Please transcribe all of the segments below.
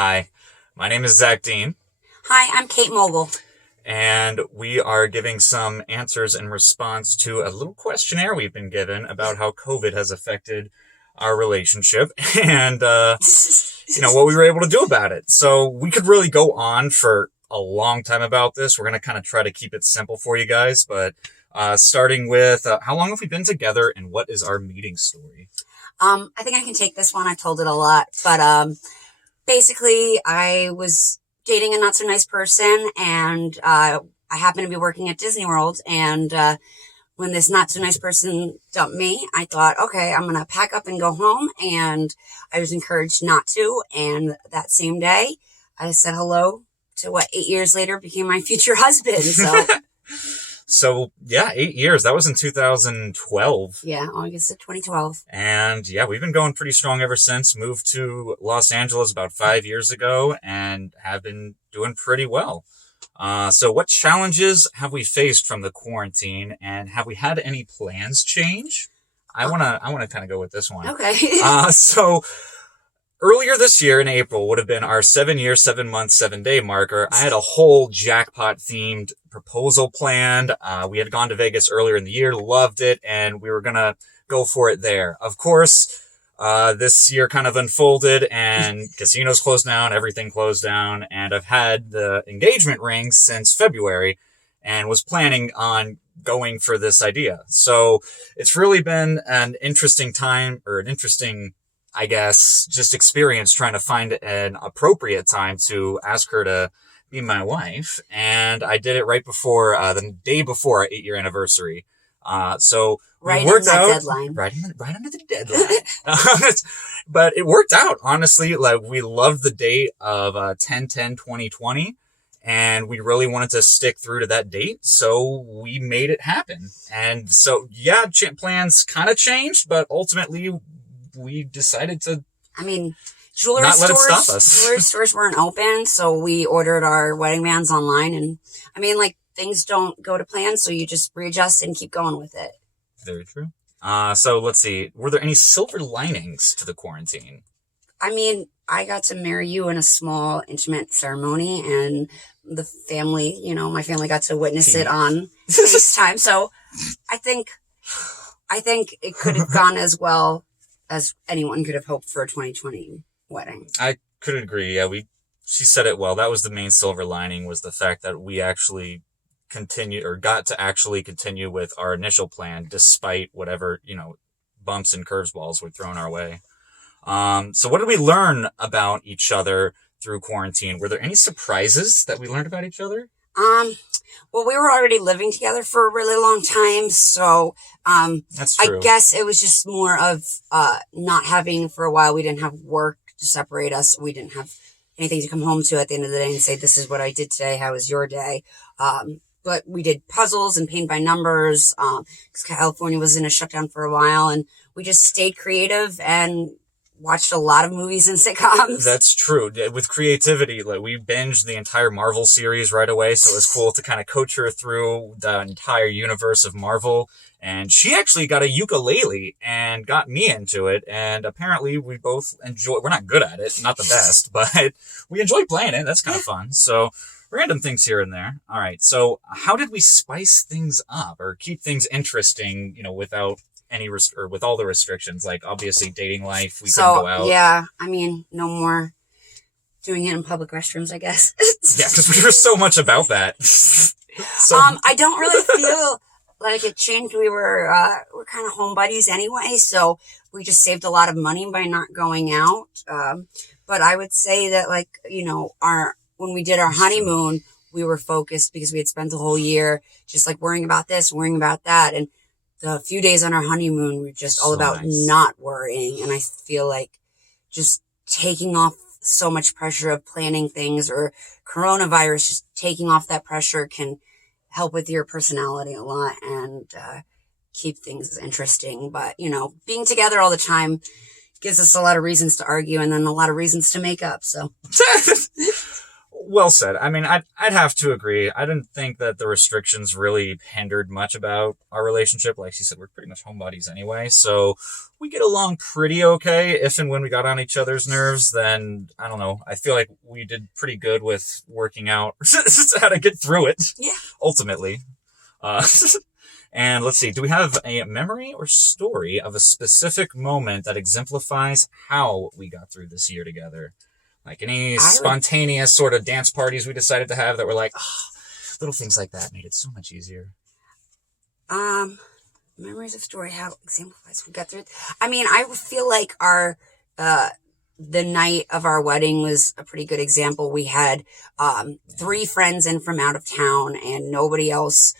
Hi, my name is Zack Dean, Hi, I'm Kate Mogul. and we are giving some answers in response to a little questionnaire we've been given about how COVID has affected our relationship and, what we were able to do about it. So we could really go on for a long time about this. We're going to kind of try to keep it simple for you guys, but starting with how long have we been together and what is our meeting story? I think I can take this one. I've told it a lot, but basically, I was dating a not so nice person, and I happened to be working at Disney World. And when this not so nice person dumped me, I thought, okay, I'm gonna pack up and go home. And I was encouraged not to. And that same day, I said hello to what 8 years later became my future husband. So So, yeah, 8 years. That was in 2012. yeah, August of 2012. And yeah, we've been going pretty strong ever since. Moved to Los Angeles about 5 years ago and have been doing pretty well. So what challenges have we faced from the quarantine, and have we had any plans change? I wanna kind of go with this one. Okay. So earlier this year in April would have been our 7 year, 7 month, 7 day marker. I had a whole jackpot themed proposal planned. We had gone to Vegas earlier in the year, loved it, and we were going to go for it there. Of course, this year kind of unfolded and casinos closed down, everything closed down. And I've had the engagement ring since February and was planning on going for this idea. So it's really been an interesting time, or an interesting, I guess, just experience trying to find an appropriate time to ask her to be my wife. And I did it right before, the day before our 8 year anniversary. So Right we worked on that out, deadline. right under the deadline. But it worked out, honestly. Like, we loved the date of 10/10/2020, and we really wanted to stick through to that date, so we made it happen. And so, yeah, plans kind of changed, but ultimately we decided to Jewelry not let it stores, stop us. jewelry stores weren't open, so we ordered our wedding bands online. And things don't go to plan, so you just readjust and keep going with it. Very true. So let's see. Were there any silver linings to the quarantine? I got to marry you in a small, intimate ceremony, and the family, my family got to witness it on FaceTime. So I think it could have gone as well as anyone could have hoped for a 2020 wedding. I could agree. Yeah, she said it well. That was the main silver lining, was the fact that we actually got to actually continue with our initial plan despite whatever, bumps and curveballs were thrown our way. So what did we learn about each other through quarantine? Were there any surprises that we learned about each other? Well, we were already living together for a really long time, so That's true. I guess it was just more of not having, for a while, we didn't have work to separate us. We didn't have anything to come home to at the end of the day and say, this is what I did today, how was your day? But we did puzzles and paint by numbers, because California was in a shutdown for a while, and we just stayed creative and watched a lot of movies and sitcoms. That's true. With creativity, like, we binged the entire Marvel series right away, so it was cool to kind of coach her through the entire universe of Marvel. And she actually got a ukulele and got me into it, and apparently we both we're not good at it, not the best, but we enjoy playing it. That's kind of fun. So random things here and there. All right. So how did we spice things up or keep things interesting, without or with all the restrictions? Like, obviously dating life, we couldn't go out. Yeah, no more doing it in public restrooms, I guess. Yeah, because we were so much about that. So I don't really feel like it changed. We're kind of home buddies anyway, so we just saved a lot of money by not going out. But I would say that, when we did our honeymoon, we were focused because we had spent the whole year just like worrying about this, worrying about that. And the few days on our honeymoon were just all about not worrying. And I feel like just taking off so much pressure of planning things, or coronavirus, just taking off that pressure can help with your personality a lot and keep things interesting. But, being together all the time gives us a lot of reasons to argue and then a lot of reasons to make up. So Well said. I mean, I'd have to agree. I didn't think that the restrictions really hindered much about our relationship. Like she said, we're pretty much homebodies anyway, so we get along pretty okay. If and when we got on each other's nerves, then I don't know. I feel like we did pretty good with working out how to get through it. Yeah. Ultimately. And let's see, do we have a memory or story of a specific moment that exemplifies how we got through this year together? Like any spontaneous sort of dance parties we decided to have that were like, little things like that made it so much easier. Memories of story, how exemplifies we got through it. I mean, I feel like our, the night of our wedding was a pretty good example. We had, 3 friends in from out of town and nobody else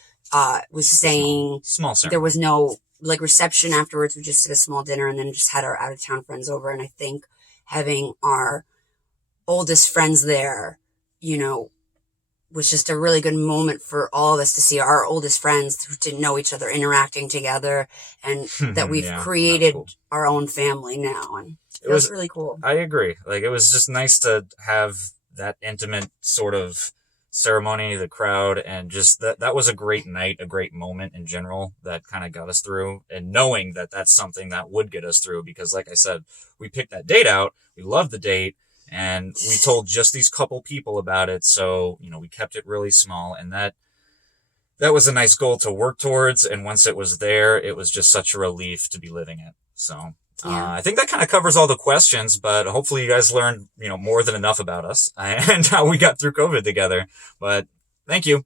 was staying. Small ceremony. There was no like reception afterwards. We just did a small dinner and then just had our out of town friends over. And I think having our oldest friends there, you know, was just a really good moment for all of us to see our oldest friends who didn't know each other interacting together, and that we've created our own family now. And it was really cool. I agree. Like it was just nice to have that intimate sort of ceremony, the crowd, and just that was a great night, a great moment in general that kind of got us through, and knowing that that's something that would get us through, because like I said, we picked that date out, we loved the date, and we told just these couple people about it, so you know, we kept it really small, and that was a nice goal to work towards, and once it was there, it was just such a relief to be living it. So I think that kind of covers all the questions, but hopefully you guys learned, you know, more than enough about us and how we got through COVID together. But thank you.